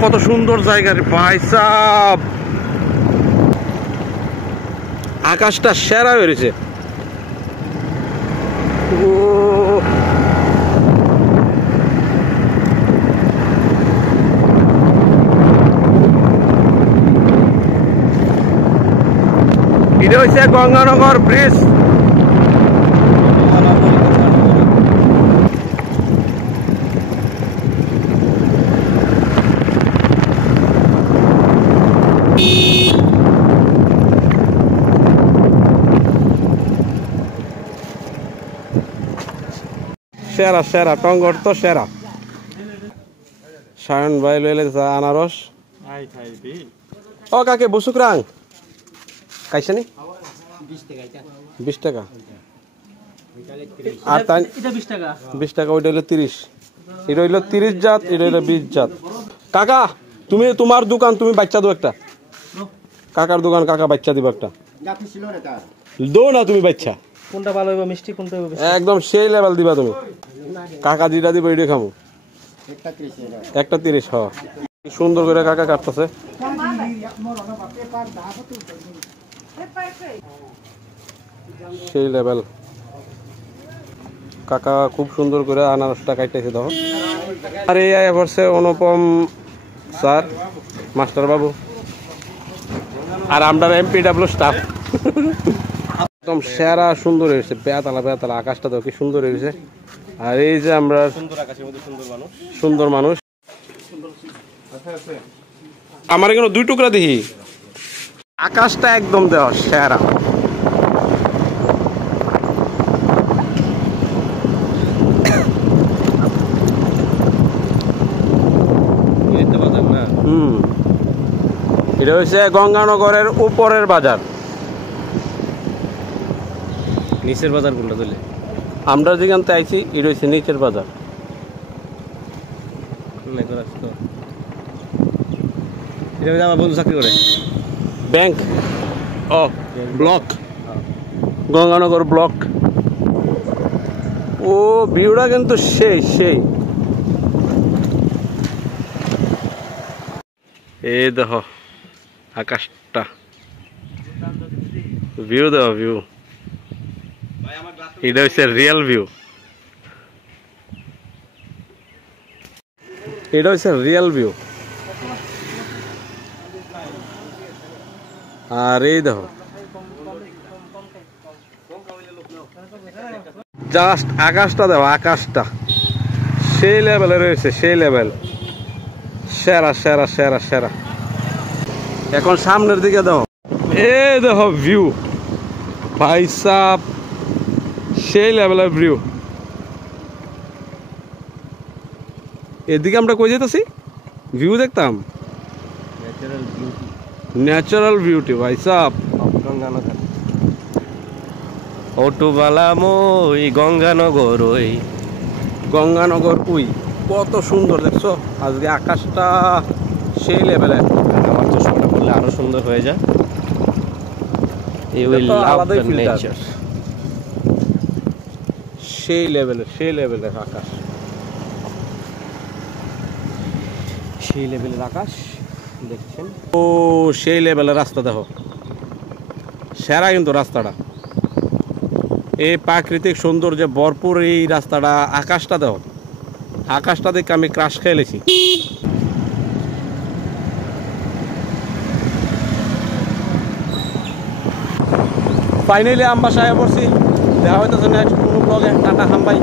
কত সুন্দর জায়গা রে ভাই সাব, আকাশটা সেরা বেরিয়েছে। এটা হচ্ছে গঙ্গানগর ব্রিজ। সেরা সেরা টঙ্গর তো সেরা। সায়ন ভাই লইলে আনারস। ও কাকে বসুক রাং খাইছে নি 20 টাকা। আর তাই 20 টাকা। ওইটা হইলো 30, এটা হইলো 30 জাত, এটা হইলো 20 জাত। কাকা তুমি তোমার দোকান, তুমি বাচ্চা দো একটা। কাকার দোকান, কাকা বাচ্চা দিব একটা। দো না তুমি বাচ্চা, কোনটা ভালো হবে মিষ্টি, কোনটা হবে একদম সেই লেভেল দিবা তুমি। কাকা যেটা দিব ওইটা খাবো। একটা 30। হ সুন্দর করে কাকা কাটতেছে। সেই লেভেল কাকা খুব সুন্দর করে আনারসটা কাটতেছে। দেখো আর এই বর্ষে অনুপম স্যার, মাস্টার বাবু আর আমরা MPW স্টাফ। একদম সেরা সুন্দর হয়েছে, বেতালা বেতালা আকাশটা দেখো কি সুন্দর হয়েছে। আর এই যে আমরা সুন্দর মানুষ। আমার এখানে 2 টুকরা দেখি, আকাশটা একদম দেওয়া সেরা। এটা হচ্ছে গঙ্গানগরের উপরের বাজার। নিচের বাজার কোনটা দিলে? আমরা যেখান থেকে আইছি এটা হচ্ছে নিচের বাজার। আমার বন্ধু চাকরি করে ব্যাংক, ও ব্লক, গঙ্গানগর ব্লক। ও ভিউটা কিন্তু সেই সেই। এই দেখো আকাশটা, ভিউ দেখো ভিউ। এটা হচ্ছে রিয়েল ভিউ, এটা হচ্ছে রিয়েল ভিউ। আর এই দেখো জাস্ট আকাশটা দেখো, আকাশটা সেই লেভেলে রয়েছে, সেই লেভেল। সেরা সেরা সেরা সেরা। এখন সামনের দিকে দেখো, এই দেখো ভিউ ভাই সাব, সেই লেভেলের ভিউ। এদিকে আমরা কই যেতেছি ভিউ দেখতাম, ন্যাচারাল বিউটি ভাই সাব। অটোবালা মই গঙ্গানগর, ওই গঙ্গানগর ওই কত সুন্দর দেখছো। আজকে আকাশটা সেই লেভেলে। আমার চশমাটা করলে আরো সুন্দর হয়ে যায়। আলাদাই ফিল্টার, সেই লেভেলের, সেই লেভেলের আকাশ, সেই লেভেলের আকাশ দেখছেন। ও সেই লেভেলের রাস্তা দেখো, সেরা কিন্তু রাস্তাটা। এই প্রাকৃতিক সৌন্দর্যে ভরপুর এই রাস্তাটা। আকাশটা দেখো, আকাশটা দেখে আমি ক্রাশ খেয়েছি। ফাইনালি আমরা সাহেব পড়ছি। দেখা হইতেছে নেক্সট কোনো ব্লগে। টাটা হাম ভাই।